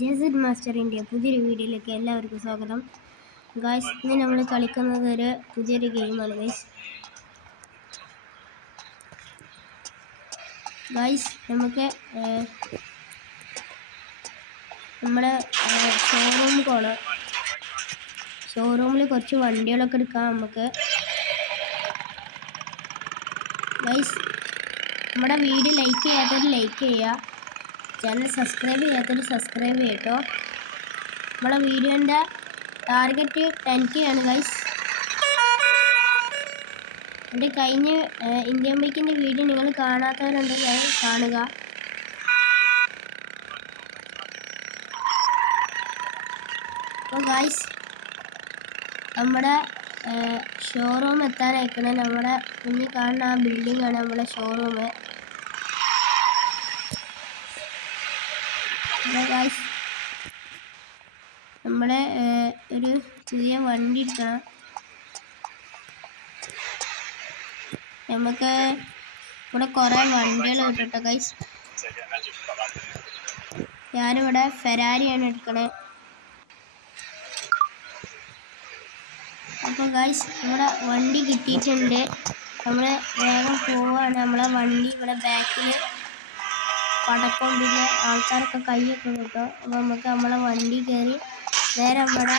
ജെസിഡ് മാസ്റ്ററിൻ്റെ പുതിയൊരു വീഡിയോയിലേക്ക് എല്ലാവർക്കും സ്വാഗതം. ഗായ്സ്, ഇന്ന് നമ്മൾ കളിക്കുന്നത് ഒരു പുതിയൊരു ഗെയിമാണ് ഗായ്സ്. നമുക്ക് നമ്മുടെ ഷോറൂമിൽ പോകണം. ഷോറൂമിൽ കുറച്ച് വണ്ടികളൊക്കെ എടുക്കാം നമുക്ക്. ഗായ്സ്, നമ്മുടെ വീഡിയോ ലൈക്ക് ചെയ്യാത്തവർ ലൈക്ക് ചെയ്യുക, ചാനൽ സബ്സ്ക്രൈബ് ചെയ്യാത്തവർ സബ്സ്ക്രൈബ് ചെയ്യട്ടോ. നമ്മുടെ വീഡിയോൻ്റെ ടാർഗറ്റ് 10K ആണ് ഗൈസ്. എൻ്റെ കഴിഞ്ഞ ഇന്ത്യൻ ബൈക്കിൻ്റെ വീഡിയോ നിങ്ങൾ കാണാത്തവരുണ്ടെങ്കിൽ കാണുക. അപ്പോൾ ഗൈസ്, നമ്മുടെ ഷോറൂം എത്താനായിക്കണം. നമ്മുടെ മുന്നിൽ കാണുന്ന ആ ബിൽഡിംഗ് ആണ് നമ്മുടെ ഷോറൂം. ഗൈസ്, നമ്മളെ ഒരു പുതിയ വണ്ടി എടുക്കണം. നമുക്ക് ഇവിടെ കുറേ വണ്ടികൾ കിട്ടട്ടോ ഗൈസ്. ഞാനിവിടെ ഫെരാരിയാണ് എടുക്കണേ. അപ്പോൾ ഗൈസ്, നമ്മുടെ വണ്ടി കിട്ടിയിട്ടുണ്ട്. നമ്മൾ വേഗം പോവാണ്. നമ്മളെ വണ്ടി ഇവിടെ ബാക്കിൽ പടക്കം, പിന്നെ ആൾക്കാരൊക്കെ കൈയൊക്കെ കിട്ടും. അപ്പോൾ നമുക്ക് നമ്മളെ വണ്ടി കയറി നേരെ നമ്മുടെ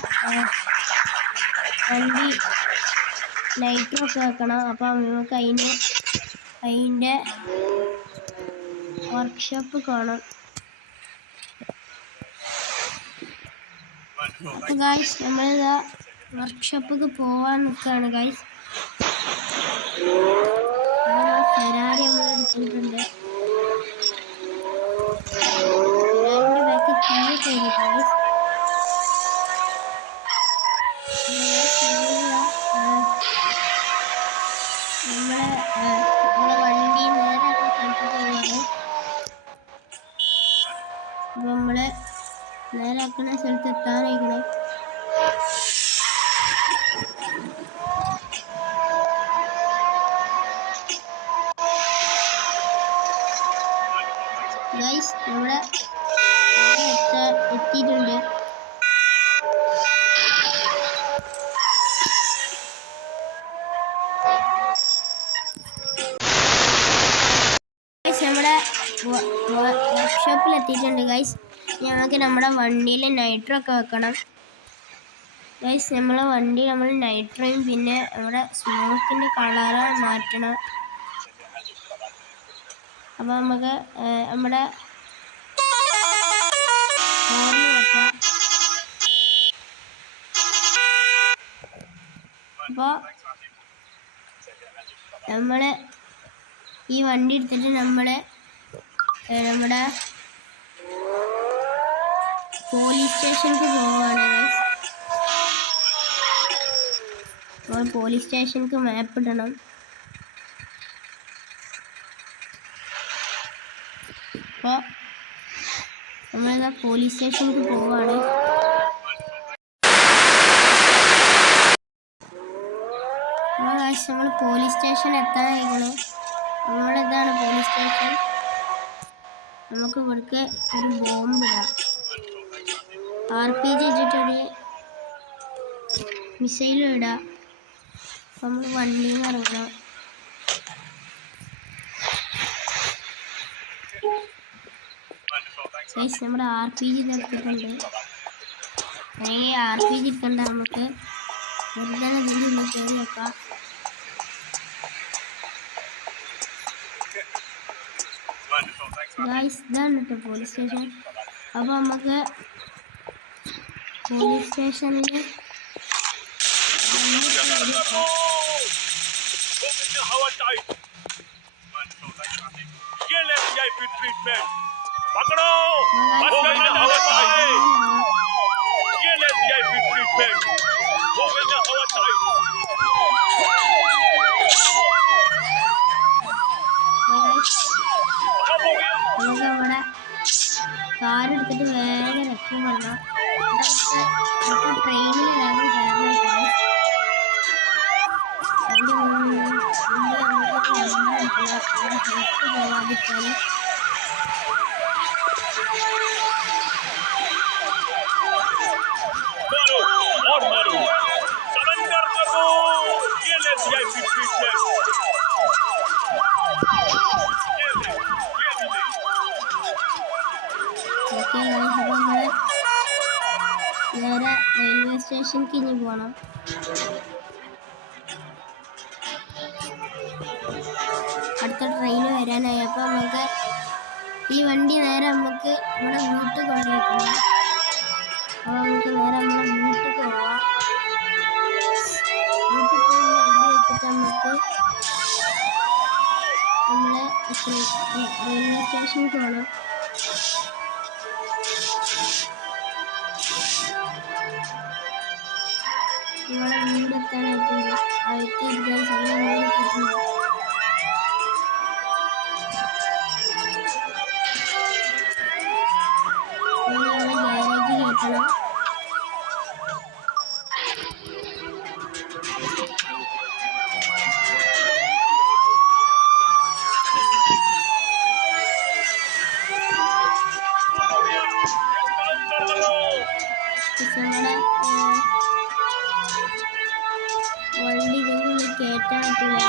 വണ്ടി ലൈറ്റൊക്കെ വെക്കണം. അപ്പോൾ നമുക്ക് അതിൻ്റെ വർക്ക്ഷോപ്പ് കാണാം. അപ്പോൾ ഗൈസ്, നമ്മളിതാ വർക്ക്ഷോപ്പിക്ക് പോകാൻ നിൽക്കുകയാണ് ഗൈസ്. ഫെരാരി നമ്മൾ എടുത്തിട്ടുണ്ട്. ഫെരാരിൻ്റെ ബാക്കിൽ തീയൊക്കെ ഗൈസ്. നമ്മളെ വണ്ടി നേരെ സ്ഥലത്ത് പോവുകയാണ്. അപ്പോൾ നമ്മൾ നേരെ ആക്കുന്ന സ്ഥലത്ത് എത്താനായിക്കണേ. ഗൈസ്, നമ്മുടെ എത്തിയിട്ടുണ്ട്. നമ്മുടെ വർക്ക്ഷോപ്പിൽ എത്തിയിട്ടുണ്ട് ഗൈസ്. ഞങ്ങൾക്ക് നമ്മുടെ വണ്ടിയിൽ നൈട്രോ ഒക്കെ വെക്കണം ഗൈസ്. നമ്മളെ വണ്ടി നമ്മൾ നൈട്രോയും പിന്നെ നമ്മുടെ സ്മോക്കിൻ്റെ കളറ് മാറ്റണം. അപ്പോൾ നമുക്ക് നമ്മുടെ ഹോർൺ വെക്കാം. അപ്പോൾ നമ്മൾ ഈ വണ്ടി എടുത്തിട്ട് നമ്മുടെ പോലീസ് സ്റ്റേഷനിലേക്ക് പോവുകയാണ് ഗൈസ്. അപ്പോൾ പോലീസ് സ്റ്റേഷനിലേക്ക് മാപ്പ് ഇടണം. അപ്പോൾ നമ്മളിതാ പോലീസ് സ്റ്റേഷനിലേക്ക് പോവുകയാണ്. അപ്പോൾ ഗൈസ്, നമ്മൾ പോലീസ് സ്റ്റേഷൻ എത്താനായിക്കണേ. നമ്മളിതാണ് പോലീസ് സ്റ്റേഷൻ. നമുക്ക് ഇവിടേക്ക് ഒരു ബോംബ് ഇടാം. RPG വെച്ചിട്ടൊരു മിസൈലും ഇടാം. അപ്പം നമ്മൾ വണ്ടിയിൽ നിന്ന് ഇറങ്ങണം. ഗൈസ്, നമ്മുടെ RPG എടുത്തിട്ടുണ്ട്. ഈ RPG എടുക്കണ്ട, നമുക്ക് വെറുതെ ഇതിൻ്റെ കയറി വെക്കാം. ഗൈസ്, ഇതാണ് കേട്ടോ പോലീസ് സ്റ്റേഷൻ. അപ്പോൾ നമുക്ക് പോലീസ് സ്റ്റേഷനിൽ നമുക്ക് നമ്മുടെ കാറെടുത്തിട്ട് വേഗം രക്ഷപ്പെടണം. നമുക്ക് ട്രെയിനിൽ വേഗം കയറണം. അതിൻ്റെ മുമ്പ് നമുക്ക് പോവാതിരിക്കാൻ ഓക്കെ ഗൈസ്, അപ്പോൾ നമ്മൾ നേരെ റെയിൽവേ സ്റ്റേഷനിലേക്ക് ഇനി പോകണം. അടുത്ത ട്രെയിൻ വരാനായി. അപ്പോൾ നമുക്ക് ഈ വണ്ടി നേരെ നമുക്ക് നമ്മുടെ വീട്ടിൽ കൊണ്ടുപോയിക്കണം. അപ്പോൾ നമുക്ക് നേരെ നമ്മുടെ വീട്ടിൽ പോവാം. വീട്ടിൽ പോയി വണ്ടി വെച്ചിട്ട് നമുക്ക് നമ്മളെ റെയിൽവേ സ്റ്റേഷനിൽ പോകണം. നമ്മളെ വീടെത്താനായിട്ടുണ്ട്. ആയിട്ടിരിക്കാൻ നമ്മുടെ വീടെത്തിയിട്ടുണ്ട്. നമ്മളെ ഗ്യാരേജിൽ എത്തണം. നമ്മുടെ വണ്ടി ഇതിനുള്ളിൽ കയറ്റാൻ പറ്റില്ല.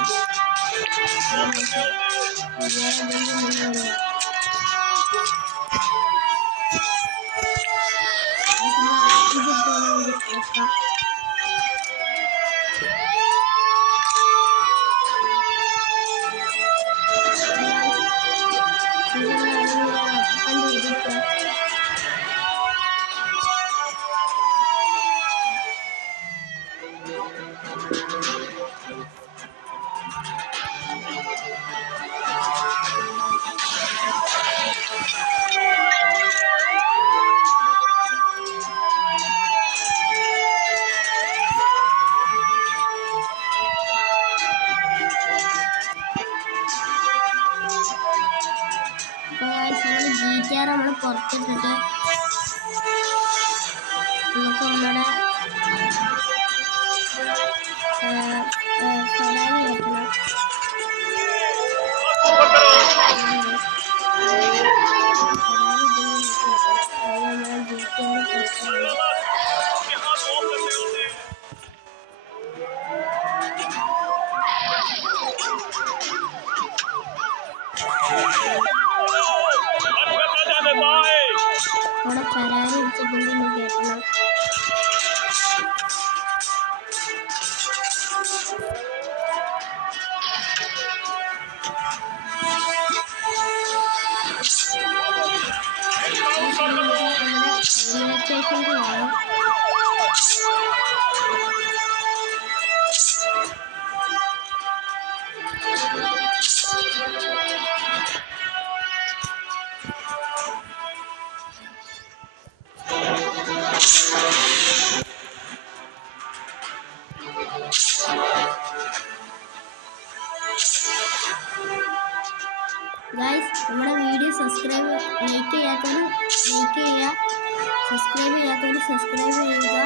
GTR നമ്മൾ പുറത്തിട്ടിട്ട് നമുക്ക് നമ്മുടെ ഫെറാറി കയറ്റണം. അവിടെ ഫെറാറി വെച്ചിട്ടുണ്ടെങ്കിൽ കയറ്റണം. റെയിൽവേ സ്റ്റേഷനിൽ പോകണം. ഗൈസ്, നമ്മുടെ വീഡിയോ ലൈക്ക് ചെയ്യാത്തവർ ലൈക്ക് ചെയ്യുക, സബ്സ്ക്രൈബ് ചെയ്യാത്തവർ സബ്സ്ക്രൈബ് ചെയ്യുക.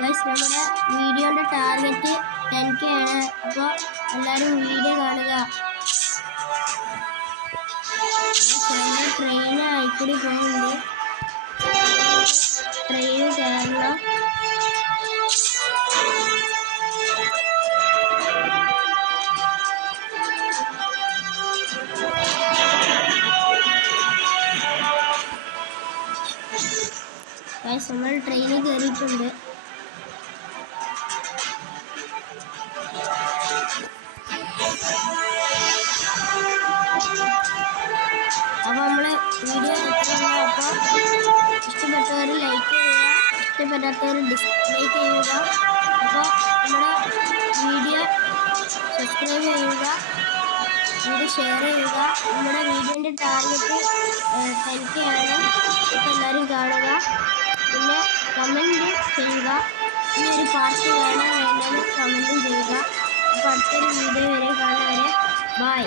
ഗൈസ്, നമ്മുടെ വീഡിയോയുടെ ടാർഗറ്റ് 10K ആണ്. അപ്പോൾ എല്ലാവരും വീഡിയോ കാണുക. നമ്മുടെ ട്രെയിൻ ആയിക്കൂടി പോകുന്നുണ്ട്. ട്രെയിൻ കയറണം. നമ്മൾ ട്രെയിനിൽ കയറിയിട്ടുണ്ട്. അപ്പോൾ നമ്മൾ വീഡിയോ അപ്പോൾ ഇഷ്ടപ്പെട്ടവർ ലൈക്ക് ചെയ്യുക, ഇഷ്ടപ്പെടാത്തവർ ഡിസ്ലൈക്ക് ചെയ്യുക. അപ്പോൾ നമ്മുടെ വീഡിയോ സബ്സ്ക്രൈബ് ചെയ്യുക, വീഡിയോ ഷെയർ ചെയ്യുക. നമ്മുടെ വീഡിയോൻ്റെ ടാർഗറ്റ് 10K ആണ്. അപ്പോൾ എല്ലാവരും കാണുക. പിന്നെ കമൻറ്റ് ചെയ്യുക. ഈ ഒരു പാർട്ട് കാണാൻ വേണ്ടത് കമൻറ്റും ചെയ്യുക. അപ്പോൾ അടുത്തൊരു വീഡിയോ വരെ കാണാൻ വരെ ബൈ.